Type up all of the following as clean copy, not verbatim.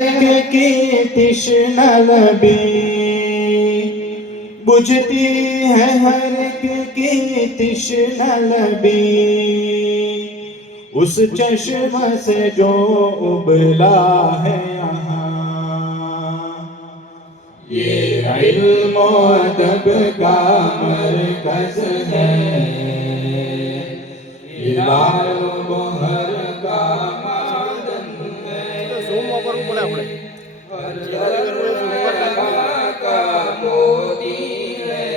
کی تشنہ لبی بجھتی ہے ہر ایک کی تشنہ لبی، اس چشم سے جو ابلا ہے یہاں، یہ علم و ادب کا مرکز ہے، یہ لال و گوہر کا معدن ہے، ہر ذرہ کا موتی ہے،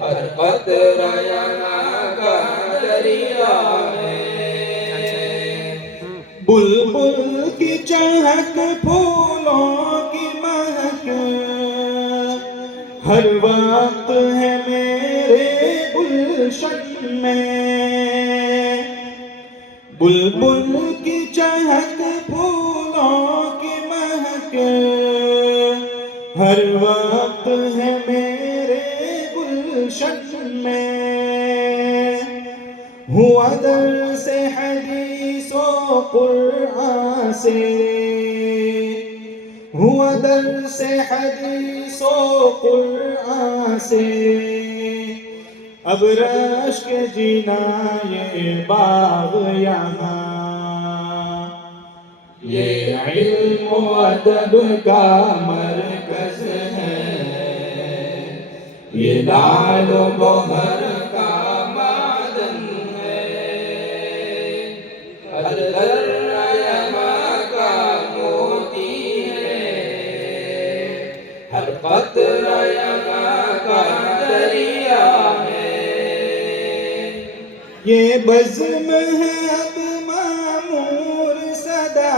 ہر قطرہ یہاں کا دریا ہے، بلبل کی چہک پھولوں کی مہک ہر وقت ہے میرے گلشن میں، بلبل کی چہک پھولوں کی مہک ہر وقت ہے میرے گلشن میں، ہوا درس حدیث و قرآن سے، ہوا درس حدیث و قرآن سے، اب رشک جینا یہ باغ یہاں، یہ علم و ادب کا مرکز ہے، یہ لال و گوہر کا معدن ہے، ہر ذرہ یہاں کا موتی ہے، ہر قطرہ یہاں کا دریا ہے، یہ بزم ہے اب معمور صدا،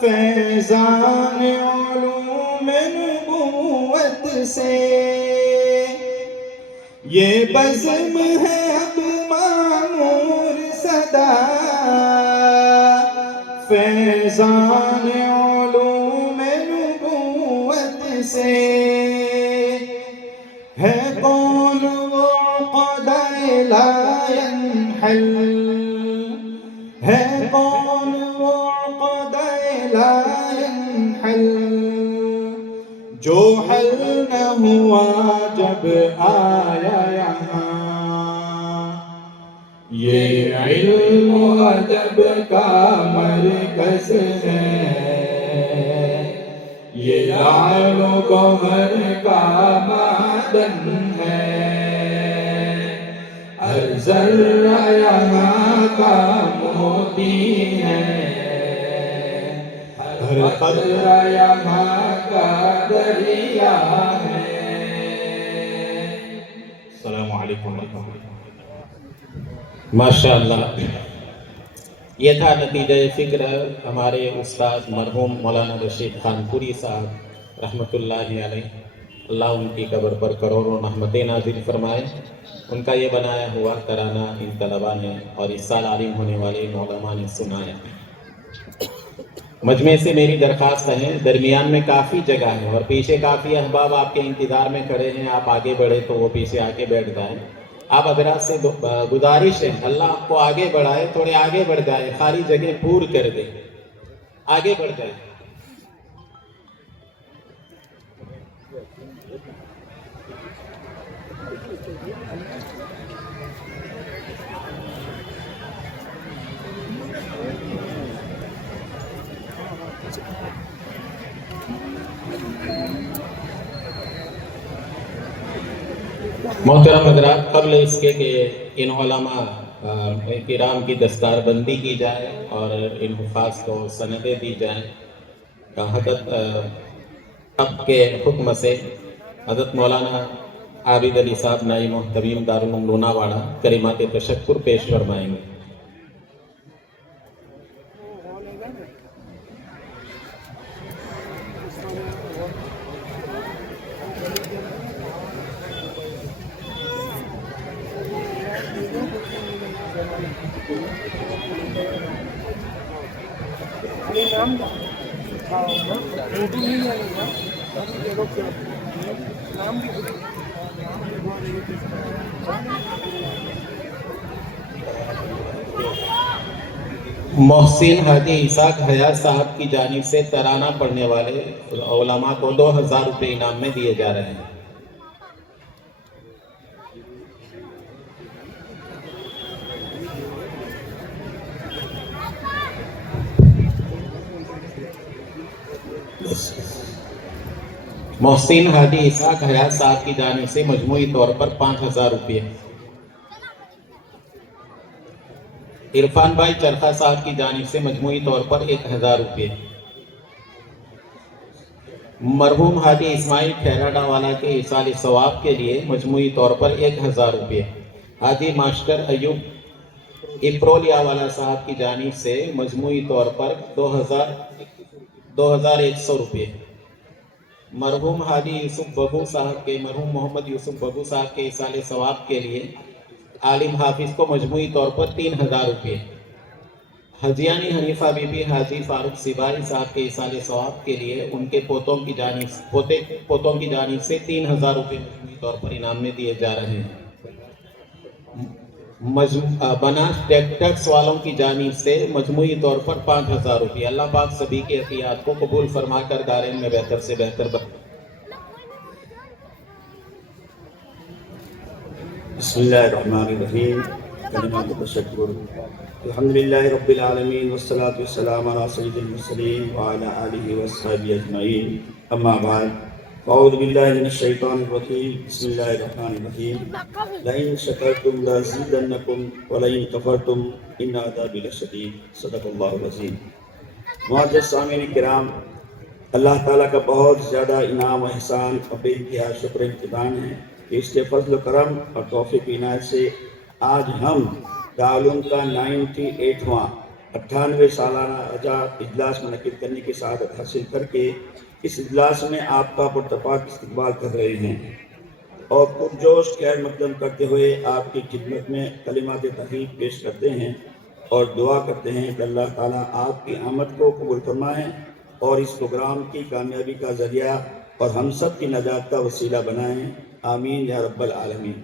فیضان علوم نبوت سے، یہ بزم ہے اب معمور صدا، فیضان علوم نبوت سے، ہے کون وہ عقدہ لا ينحل، ہے کون وہ عقدہ لا ينحل، جو حل نہ ہوا جب آیا یہاں، یہ علم و ادب کا مرکز ہے، یہ لال و گوہر کا معدن ہے، ہر ذرہ یہاں کا موتی ہے، ہر قطرہ یہاں کا دریا ہے۔ السلام علیکم ورحمۃ اللہ۔ ماشاءاللہ، یہ تھا نتیجہ فکر ہمارے استاد مرحوم مولانا رشید خان پوری صاحب رحمۃ اللہ علیہ، اللہ ان کی قبر پر کروڑوں رحمتیں نازل فرمائے۔ ان کا یہ بنایا ہوا ترانہ ان طلباء نے اور اس سال عالم ہونے والے ان علماء نے سنایا۔ مجمع سے میری درخواست ہے، درمیان میں کافی جگہ ہے اور پیچھے کافی احباب آپ کے انتظار میں کھڑے ہیں، آپ آگے بڑھے تو وہ پیچھے آ کے بیٹھ جائیں۔ آپ حضرات سے گزارش ہے، اللہ آپ کو آگے بڑھائے، تھوڑے آگے بڑھ جائیں، خالی جگہ پور کر دیں، آگے بڑھ جائیں۔ محترم حضرات، قبل اس کے کہ ان علماء کرام کی دستار بندی کی جائے اور ان حفاظ کو سندیں دی جائیں، حضرت اب کے حکم سے حضرت مولانا عابد علی صاحب نائی محتمیم دارالعلوم لوناواڑہ کلمات تشکر پیش فرمائیں گے۔ محسن حاجی اسحاق حیات صاحب کی جانب سے ترانہ پڑھنے والے علماء کو 2000 روپے انعام میں دیے جا رہے ہیں۔ محسن حاجی اسحاق حیات صاحب کی جانب سے مجموعی طور پر 5000 روپے۔ عرفان بھائی چرخا صاحب کی جانب سے مجموعی طور پر 1000 روپے۔ مرحوم حاجی اسماعیل کھیراڈا والا کے ایصال ثواب کے لیے مجموعی طور پر 1000 روپے۔ حاجی ماسٹر ایوب اپرولیا والا صاحب کی جانب سے مجموعی طور پر 2100 روپے۔ مرحوم حاجی یوسف بگو صاحب کے مرحوم محمد یوسف بگو صاحب کے ایصال ثواب کے لیے عالم حافظ کو مجموعی طور پر 3000 روپے۔ حجیانی حنیفہ بی بی حاجی فاروق سبائی صاحب کے ایصال ثواب کے لیے ان کے پوتوں کی جانب سے 3000 روپے مجموعی طور پر انعام میں دیے جا رہے ہیں۔ بناس ٹیکٹرز والوں کی جانب سے مجموعی طور پر 5000 روپے۔ اللہ پاک سبھی کے عطیات کو قبول فرما کر دارین میں بہتر سے بہتر بسم اللہ الرحمن الرحیم۔ کلمات تشکر۔ الحمدللہ رب العالمین والصلاة والسلام علی سید المرسلین وعلی آلہ وصحبہ اجمعین، اما بعد، اعوذ باللہ من الشیطان الرجیم، بسم اللہ الرحمن الرحیم۔ لئن شکرتم لازیدنکم ولئن کفرتم ان عذابی لشدید، صدق اللہ العظیم۔ معزز سامعین کرام، اللہ تعالیٰ کا بہت زیادہ انعام و احسان اور بے انتہا شکر امتنان ہے کہ اس کے فضل و کرم اور توفیق عنایت سے آج ہم دارالعلوم کا 98واں سالانہ رجا اجلاس منعقد کرنے کی سعادت حاصل کر کے اس اجلاس میں آپ کا پرتپاک استقبال کر رہے ہیں اور پرجوش خیر مقدم کرتے ہوئے آپ کی خدمت میں کلمات تحیید پیش کرتے ہیں اور دعا کرتے ہیں کہ اللہ تعالیٰ آپ کی آمد کو قبول فرمائیں اور اس پروگرام کی کامیابی کا ذریعہ اور ہم سب کی نجات کا وسیلہ بنائیں، آمین یا رب العالمین۔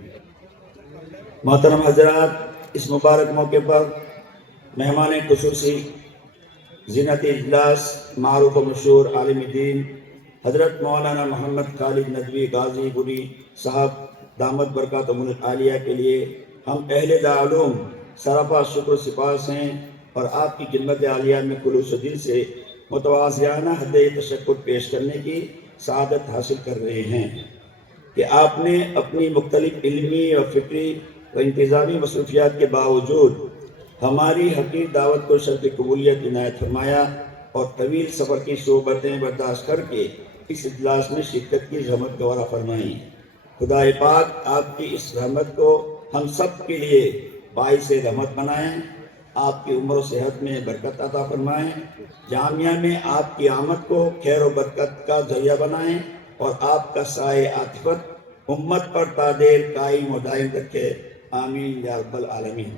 محترم حضرات، اس مبارک موقع پر مہمان خصوصی زینت اجلاس معروف و مشہور عالم دین حضرت مولانا محمد خالد ندوی غازی گری صاحب دامت برکاتہم العالیہ کے لیے ہم اہل دارالعلوم سراپا شکر و سپاس ہیں اور آپ کی خدمت عالیہ میں خلوص و دل سے متواضعانہ حد تشکر پیش کرنے کی سعادت حاصل کر رہے ہیں کہ آپ نے اپنی مختلف علمی اور فکری و انتظامی مصروفیات کے باوجود ہماری حقیر دعوت کو شرط قبولیت عنایت فرمایا اور طویل سفر کی صحبتیں برداشت کر کے اس اجلاس میں شرکت کی زحمت گوارا فرمائی۔ خدا پاک آپ کی اس رحمت کو ہم سب کے لیے باعث رحمت بنائیں، آپ کی عمر و صحت میں برکت عطا فرمائیں، جامعہ میں آپ کی آمد کو خیر و برکت کا ذریعہ بنائیں اور آپ کا سایہ عاطفت امت پر تا دیر قائم و دائم رکھے، آمین یا رب العالمین۔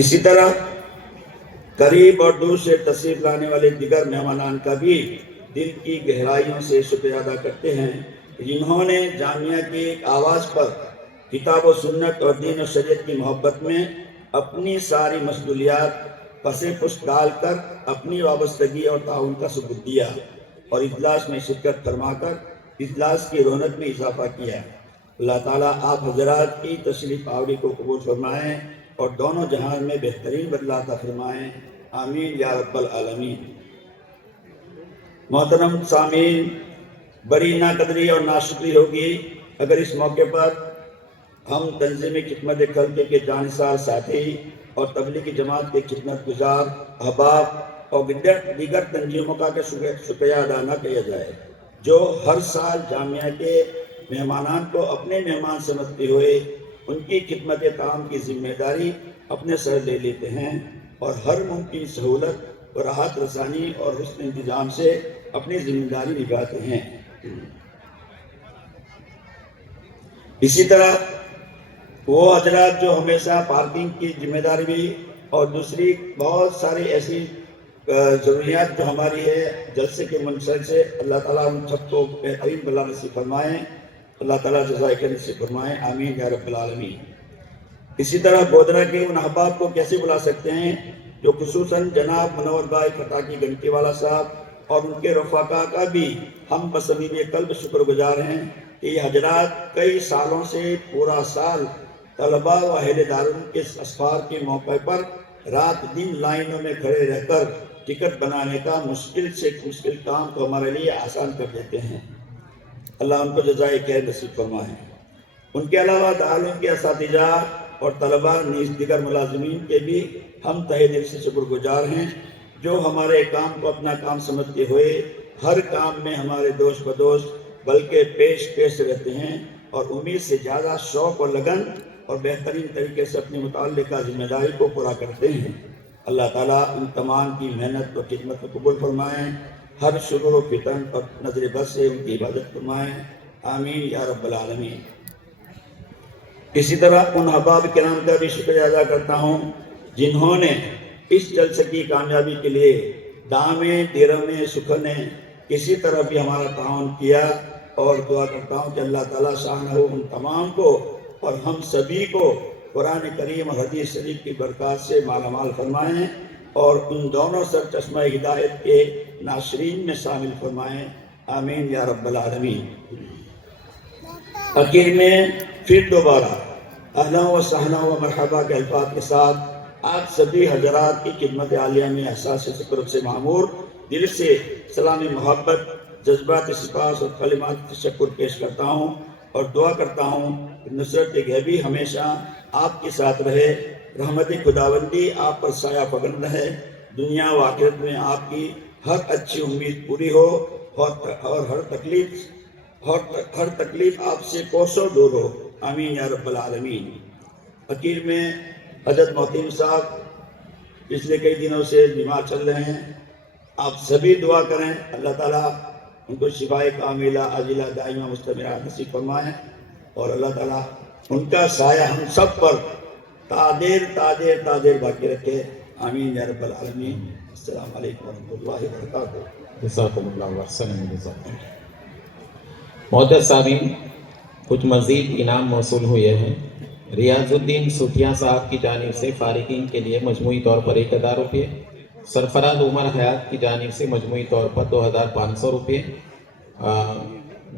اسی طرح قریب اور دور سے تشریف لانے والے دیگر مہمانان کا بھی دل کی گہرائیوں سے شکریہ ادا کرتے ہیں جنہوں نے جامعہ کی ایک آواز پر کتاب و سنت اور دین و شریعت کی محبت میں اپنی ساری مشغولیات پس پشت ڈال کر اپنی وابستگی اور تعاون کا ثبوت دیا اور اجلاس میں شرکت فرما کر اجلاس کی رونق میں اضافہ کیا۔ اللہ تعالیٰ آپ حضرات کی تشریف آوری کو قبول فرمائیں اور دونوں جہان میں بہترین بدلہ عطا فرمائیں، آمین یا رب العالمین۔ محترم سامعین، بڑی ناقدری اور ناشکری ہوگی اگر اس موقع پر ہم تنظیم خدمت خلق کے جانثار ساتھی اور تبلیغی جماعت کے خدمت گزار احباب اور دیگر تنظیموں کا شکریہ ادا نہ کیا جائے جو ہر سال جامعہ کے مہمانان کو اپنے مہمان سمجھتے ہوئے ان کی خدمت تام کی ذمہ داری اپنے سر لے لیتے ہیں اور ہر ممکن سہولت و راحت رسانی اور حسن انتظام سے اپنی ذمہ داری نبھاتے ہیں۔ اسی طرح وہ حضرات جو ہمیشہ پارکنگ کی ذمہ داری بھی اور دوسری بہت ساری ایسی ضروریات جو ہماری ہے جلسے کے منصب سے، اللہ تعالیٰ ہم سب کو بہترین بلا نصیب فرمائیں، اللہ تعالیٰ جزائے خیر نصیب فرمائیں، آمین یا رب العالمین۔ اسی طرح گودرا کے ان احباب کو کیسے بلا سکتے ہیں جو خصوصاً جناب منور بھائی کھٹاکی گھنٹی والا صاحب اور ان کے رفقا کا بھی ہم بصمیم قلب شکر گزار ہیں کہ یہ حضرات کئی سالوں سے پورا سال طلباء و اہل دارالعلوم کے اسفار کے موقع پر رات دن لائنوں میں کھڑے رہ کر ٹکٹ بنانے کا مشکل سے مشکل کام کو ہمارے لیے آسان کر دیتے ہیں۔ اللہ ان کو جزائے خیر نصیب فرمائے۔ ان کے علاوہ دارالعلوم کے اساتذہ اور طلباء نیز دیگر ملازمین کے بھی ہم تہہ دل سے شکر گزار ہیں جو ہمارے کام کو اپنا کام سمجھتے ہوئے ہر کام میں ہمارے دوست بدوش بلکہ پیش رہتے ہیں اور امید سے زیادہ شوق اور لگن اور بہترین طریقے سے اپنی متعلقہ ذمہ داری کو پورا کرتے ہیں۔ اللہ تعالیٰ ان تمام کی محنت اور خدمت کو قبول فرمائیں، ہر شرور و فتن اور نظر بد سے ان کی حفاظت فرمائیں، آمین یا رب العالمین۔ اسی طرح ان احباب کرام کا بھی شکریہ ادا کرتا ہوں جنہوں نے اس جلسے کی کامیابی کے لیے دامیں درمیں سکھنے کسی طرح بھی ہمارا تعاون کیا، اور دعا کرتا ہوں کہ اللہ تعالیٰ شانہ ان تمام کو اور ہم سبھی کو قرآن کریم اور حدیث شریف کی برکات سے مالا مال فرمائیں اور ان دونوں سر چشمہ ہدایت کے ناشرین میں شامل فرمائیں، آمین یا رب العالمین۔ آخر میں پھر دوبارہ اہلا و سہلا و مرحبا کے الفاظ کے ساتھ آپ سبھی حضرات کی خدمت عالیہ میں احساس شکر سے معمور دل سے سلام محبت، جذبات سپاس اور کلمات تشکر پیش کرتا ہوں اور دعا کرتا ہوں کہ نصرت غیبی ہمیشہ آپ کے ساتھ رہے، رحمت خداوندی آپ پر سایہ فگن رہے، دنیا و آخرت میں آپ کی ہر اچھی امید پوری ہو اور ہر تکلیف آپ سے کوسوں دور ہو، آمین یا رب العالمین۔ آخر میں حضرت محتیم صاحب پچھلے کئی دنوں سے بیمار چل رہے ہیں، آپ سبھی دعا کریں اللہ تعالیٰ ان کو شفائے کاملہ عاجلہ دائمہ مستمرہ نصیب فرمائیں اور اللہ تعالیٰ ان کا سایہ ہم سب پر تادیر باقی رکھے، آمین یا رب العالمین۔ السلام علیکم ورحمۃ اللہ وبرکاتہ۔ جزاکم اللہ وحسن جزاکم۔ محترم سامعین، کچھ مزید انعام موصول ہوئے ہیں۔ ریاض الدین صوفیہ صاحب کی جانب سے فارغین کے لیے مجموعی طور پر 1000 روپے، سرفراز عمر حیات کی جانب سے مجموعی طور پر 2500 روپے،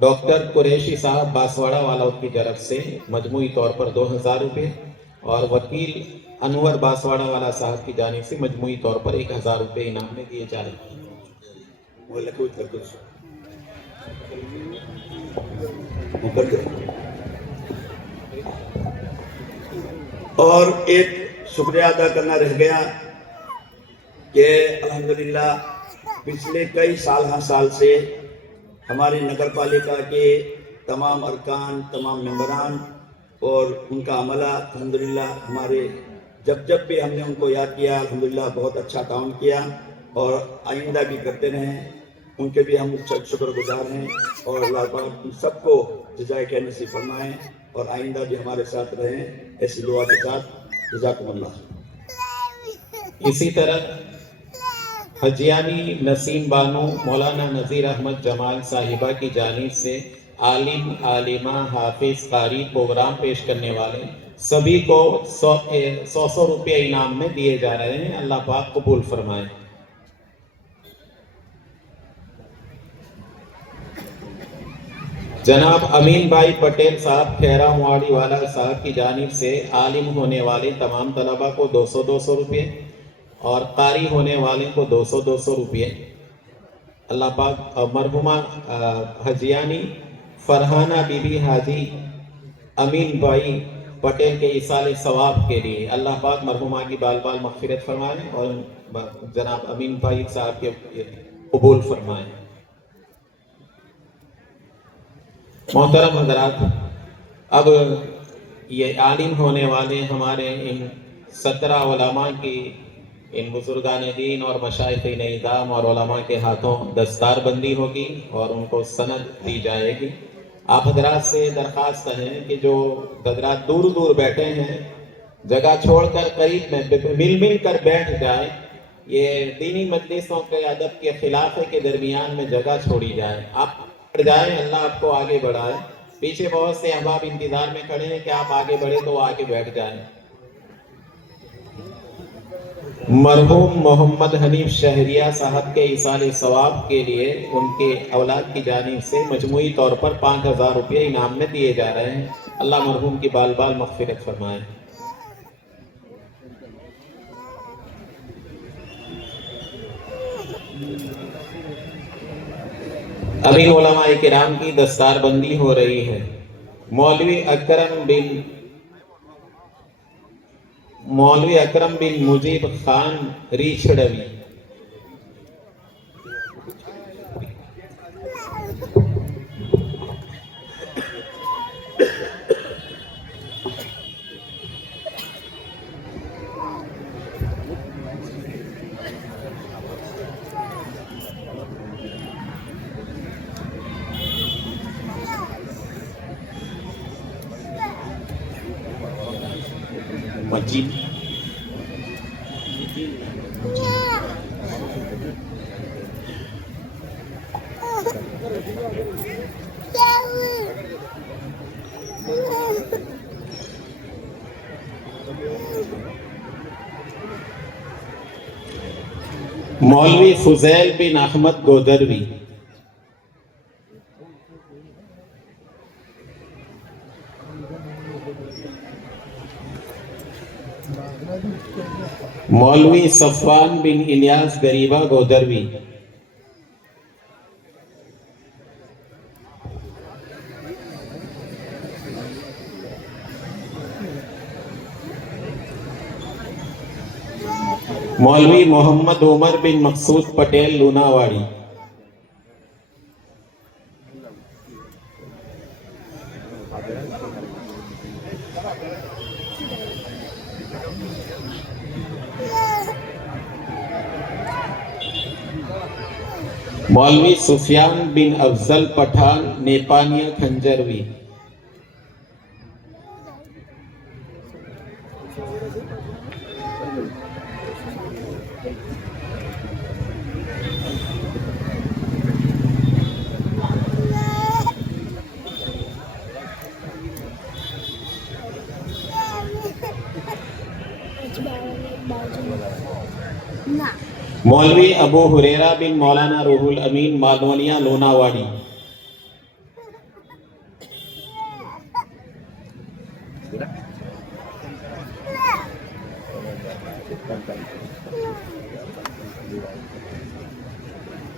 ڈاکٹر قریشی صاحب باسواڑہ والا کی طرف سے مجموعی طور پر 2000 روپے اور وکیل انور باسواڑہ والا صاحب کی جانب سے مجموعی طور پر 1000 روپے انعام میں دیے جا رہے ہیں۔ اور ایک شکریہ ادا کرنا رہ گیا کہ الحمدللہ پچھلے کئی سال سے ہماری نگر پالیکا کے تمام ارکان، تمام ممبران اور ان کا عملہ الحمدللہ ہمارے جب بھی ہم نے ان کو یاد کیا الحمدللہ بہت اچھا تعاون کیا اور آئندہ بھی کرتے رہیں، ان کے بھی ہم شکر گزار ہیں اور اللہ پاک ان سب کو جزائے خیر نصیب فرمائیں اور آئندہ بھی ہمارے ساتھ رہیں، ایسی دعا کے ساتھ جزاکم اللہ۔ اسی طرح حجیانی نسیم بانو مولانا نذیر احمد جمال صاحبہ کی جانب سے عالم، عالمہ، حافظ، قاری پروگرام پیش کرنے والے سبھی کو 100 روپے انعام میں دیے جا رہے ہیں، اللہ پاک قبول فرمائے۔ جناب امین بھائی پٹیل صاحب کھیرا مواڑی والا صاحب کی جانب سے عالم ہونے والے تمام طلبہ کو 200 روپے اور قاری ہونے والے کو 200 روپے۔ اللہ پاک مرحومہ حجیانی فرحانہ بی بی حاجی امین بھائی پٹیل کے ایصال ثواب کے لیے اللہ پاک مرحومہ کی بال بال مغفرت فرمائیں اور جناب امین بھائی صاحب کے قبول فرمائیں۔ محترم حضرات، اب یہ عالم ہونے والے ہمارے ان 17 علماء کی، ان بزرگان دین اور مشائخین اعظام اور علماء کے ہاتھوں دستار بندی ہوگی اور ان کو سند دی جائے گی۔ آپ حضرات سے درخواست ہے کہ جو حضرات دور دور بیٹھے ہیں جگہ چھوڑ کر قریب میں مل کر بیٹھ جائیں، یہ دینی مجلسوں کے ادب کے خلاف ہے کہ درمیان میں جگہ چھوڑی جائے، آپ بڑھ جائیں، اللہ آپ کو آگے بڑھائے۔ پیچھے بہت سے احباب انتظار میں کھڑے ہیں کہ آپ آگے بڑھے تو آگے بیٹھ جائیں۔ مرحوم محمد حنیف شہریہ صاحب کے ایصال ثواب کے لیے ان کے اولاد کی جانب سے مجموعی طور پر 5,000 روپے انعام میں دیے جا رہے ہیں. اللہ مرحوم کی بال بال مغفرت فرمائے. ابھی علماء کرام کی دستار بندی ہو رہی ہے. مولوی اکرم بن مجیب خان ریچھڑوی. مجید مولوی فضیل بن احمد گودروی. مولوی صفوان بن الیاس غریبہ گودروی. مولوی محمد عمر بن مقصود پٹیل لوناواڑی. مولوی سفیان بن افضل پٹھان نیپانیہ کھنجروی. مولوی ابو ہریرہ بن مولانا روح الامین مادونیہ لوناواڑی.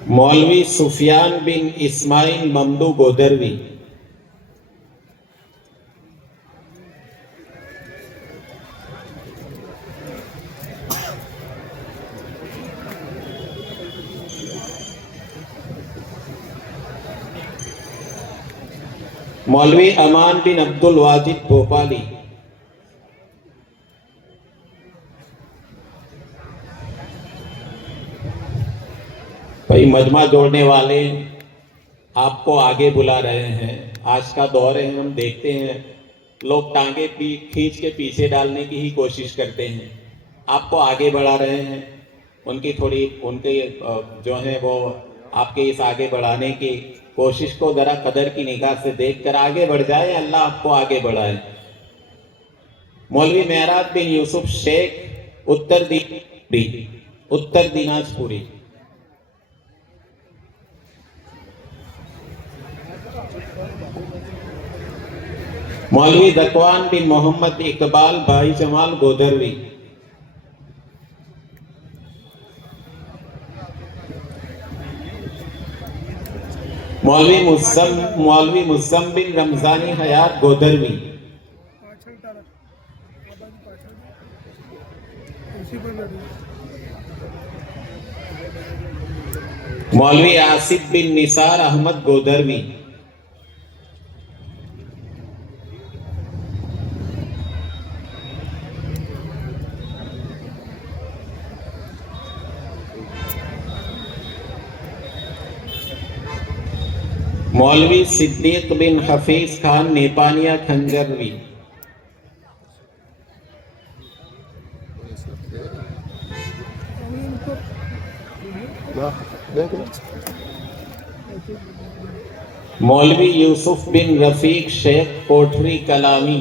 مولوی سفیان بن اسماعیل ممدو گودروی. مولوی امان بن عبد الواجد بھوپالی. بھائی مجمع جوڑنے والے آپ کو آگے بلا رہے ہیں. آج کا دور ہے، ہم دیکھتے ہیں لوگ ٹانگیں کھینچ کے پیچھے ڈالنے کی ہی کوشش کرتے ہیں. آپ کو آگے بڑھا رہے ہیں. ان کے جو ہیں وہ آپ کے اس آگے بڑھانے کی کوشش کو ذرا قدر کی نگاہ سے دیکھ کر آگے بڑھ جائے. اللہ آپ کو آگے بڑھائے. مولوی معراج بن یوسف شیخ اتر دیناج پوری. مولوی دکوان بن محمد اقبال بھائی جمال گودروی. مولوی مزمل رمضانی حیات گودروی. مولوی آصف بن نثار احمد گودروی. مولوی صدیق بن حفیظ خان نیپانیہ کھنجروی. مولوی یوسف بن رفیق شیخ کوٹھری کلامی.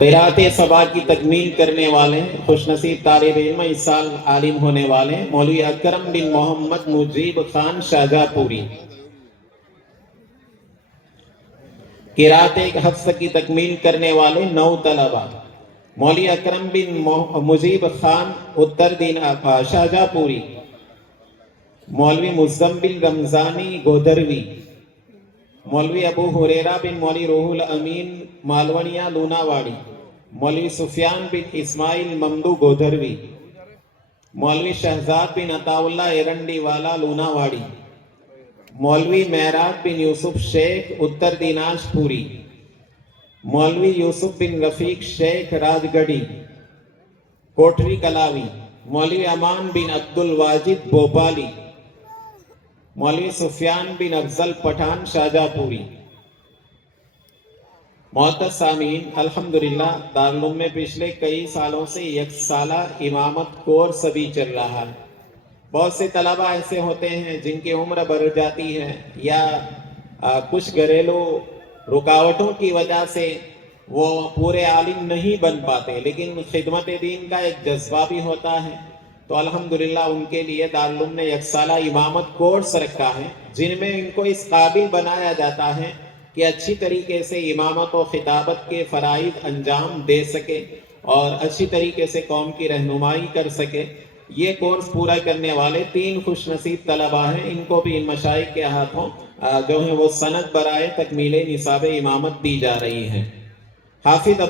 قرات سبا کی تکمیل کرنے والے خوش نصیب طالب علم اس سال عالم ہونے والے مولوی اکرم بن محمد مجیب خان شاہجہاں پوری۔ قرات حفظ کی تکمیل کرنے والے 9 طلبہ مولوی اکرم بن مجیب خان اتر دین شاہجہاں پوری، مولوی مزمل رمضانی گودروی، مولوی ابو ہریرہ بن مولوی روح الامین مالونیا لوناواڑی، مولوی سفیان بن اسماعیل ممدو گودروی، مولوی شہزاد بن عطا اللہ ایرنڈی والا لوناواڑی، مولوی معراج بن یوسف شیخ اتر دیناج پوری، مولوی یوسف بن رفیق شیخ راج گڑھی کوٹری کلاوی، مولوی امان بن عبد الواجد بھوپالی، مولوی سفیان بن افضل پٹھان شاہجہاں پوری۔ معزز سامعین، الحمدللہ دارالعلوم میں پچھلے کئی سالوں سے یک سالہ امامت کورس ابھی چل رہا ہے۔ بہت سے طلبہ ایسے ہوتے ہیں جن کی عمر بڑھ جاتی ہے یا کچھ گھریلو رکاوٹوں کی وجہ سے وہ پورے عالم نہیں بن پاتے، لیکن خدمت دین کا ایک جذبہ بھی ہوتا ہے، تو الحمدللہ ان کے لیے دارالعلوم نے یک سالہ امامت کورس رکھا ہے جن میں ان کو اس قابل بنایا جاتا ہے کہ اچھی طریقے سے امامت و خطابت کے فرائض انجام دے سکے اور اچھی طریقے سے قوم کی رہنمائی کر سکے۔ یہ کورس پورا کرنے والے 3 خوش نصیب طلبہ ہیں، ان کو بھی ان مشائخ کے ہاتھوں جو ہیں وہ سند برائے تکمیل نصاب امامت دی جا رہی ہے۔ حافظ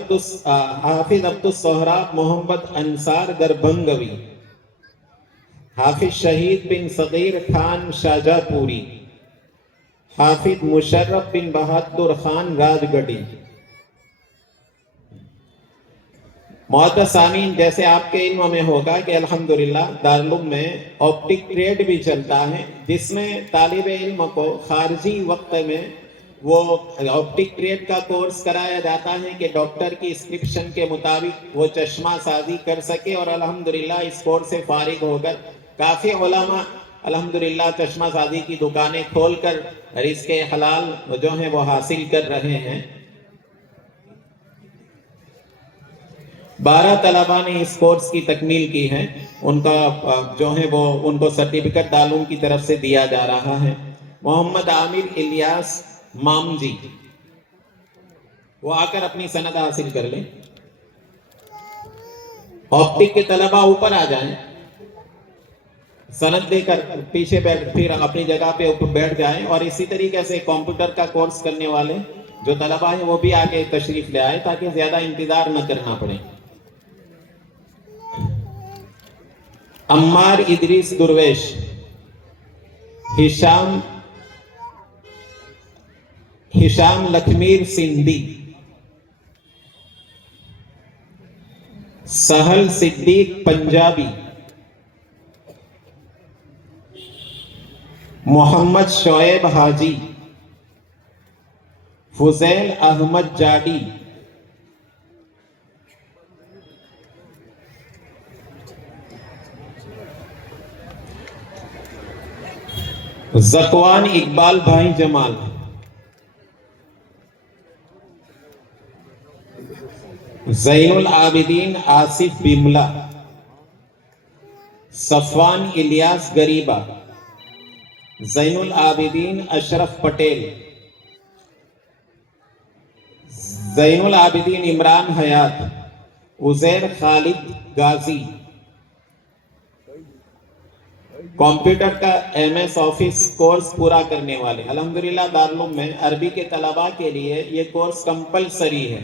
عبد السہراب محمد انصار دربھنگوی، حافظ شہید بن صغیر خان شاہجہاں پوری، حافظ مشرف بن بہادر خان راج گڑھی۔ معزز سامعین، جیسے آپ کے علم میں ہوگا کہ الحمدللہ دارالعلوم میں آپٹک ٹریڈ بھی چلتا ہے، جس میں طالب علم کو خارجی وقت میں وہ آپٹک ٹریڈ کا کورس کرایا جاتا ہے کہ ڈاکٹر کی اسکرپشن کے مطابق وہ چشمہ سازی کر سکے، اور الحمدللہ اس کورس سے فارغ ہو کر کافی علماء الحمدللہ چشمہ سازی کی دکانیں کھول کر رزق حلال جو ہیں وہ حاصل کر رہے ہیں۔ 12 طلبہ نے اس کورس کی تکمیل کی ہے، ان کا جو ہے وہ ان کو سرٹیفکیٹ دارالعلوم کی طرف سے دیا جا رہا ہے۔ محمد عامر الیاس مامجی، وہ آ کر اپنی سند حاصل کر لیں۔ آپٹک کے طلبہ اوپر آ جائیں، سند دے کر پیچھے پھر اپنی جگہ پہ بیٹھ جائیں، اور اسی طریقے سے کمپیوٹر کا کورس کرنے والے جو طلبہ ہیں وہ بھی آگے تشریف لے آئے تاکہ زیادہ انتظار نہ کرنا پڑے۔ عمار ادریس درویش، ہشام لکھمیر سندھی، سہل صدیق پنجابی، محمد شعیب حاجی، فضیل احمد جاڈی، زکوان اقبال بھائی جمال، زین العابدین آصف بملا، صفوان الیاس گریبہ، زین العابدین اشرف پٹیل، زین العابدین عمران حیات، عزیر خالد غازی۔ کمپیوٹر کا ایم ایس آفس کورس پورا کرنے والے الحمدللہ دارالعلوم میں عربی کے طلباء کے لیے یہ کورس کمپلسری ہے،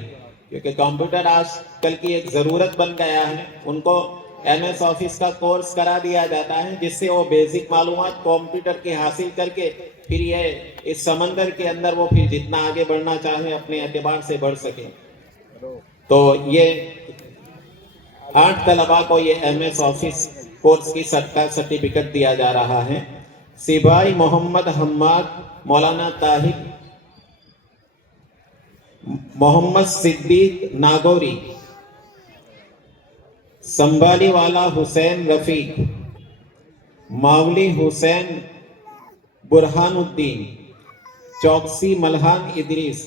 کیونکہ کمپیوٹر آج کل کی ایک ضرورت بن گیا ہے۔ ان کو ایم ایس آفس کا کورس کرا دیا جاتا ہے جس سے وہ بیسک معلومات کمپیوٹر کی حاصل کر کے پھر یہ اس سمندر کے اندر وہ پھر جتنا آگے بڑھنا چاہے اپنے اعتبار سے بڑھ سکے۔ تو یہ 8 طلباء کو یہ ایم ایس آفس کورس کی سرٹیفکیٹ دیا جا رہا ہے۔ سپاہی محمد حماد مولانا طاہر، محمد صدیق ناگوری، سنبھالی والا حسین رفیق، ماولی حسین برہان الدین، چوکسی ملہان ادریس،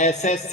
SSC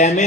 MA